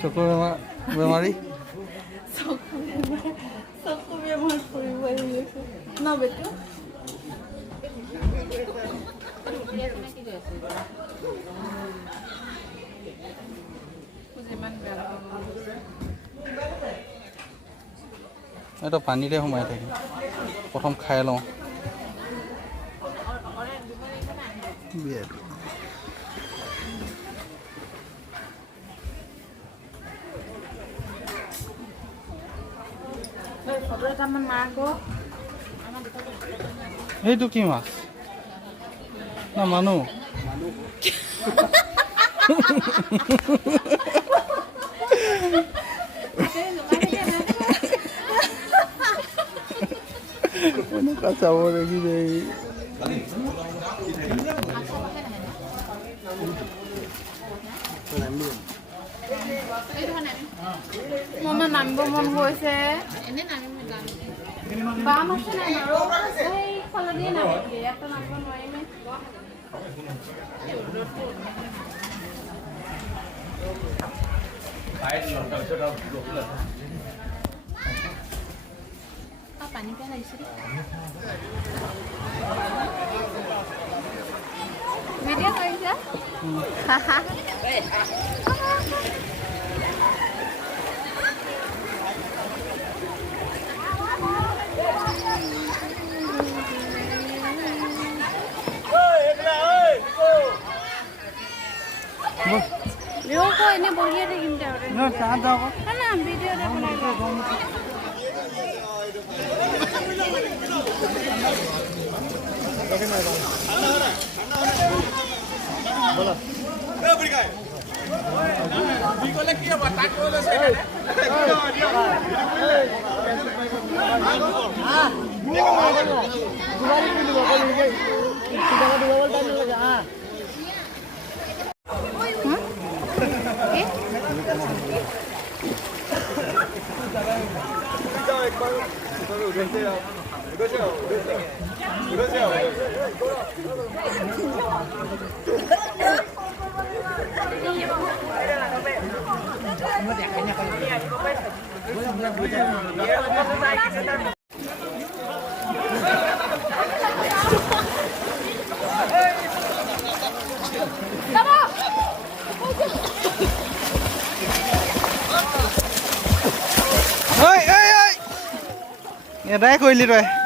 চকু বেমাৰী চকু বেমাৰ ফুৰিব আহি আছে ন বেটু এইটো পানীতে সোমাই থাকে প্ৰথম খাই লওঁ এইটো কি মাছ না মানুহ এনেকুৱা চাব লাগিব মোৰ নামিব মন গৈছে বাম আছে নাই আৰু এই ফলদিয়ে নামিবি ইয়াতে নামিব নোৱাৰিমে পানী পেলাই লাগিছে ভিডিঅ' কৰিছা Yo kok ini boleh deh gini dah. No, jangan tahu kok. Mana video dah mulai. Bola. Beri kai. Biko lagi apa? Tak boleh saya. এটাই কৰিলি তই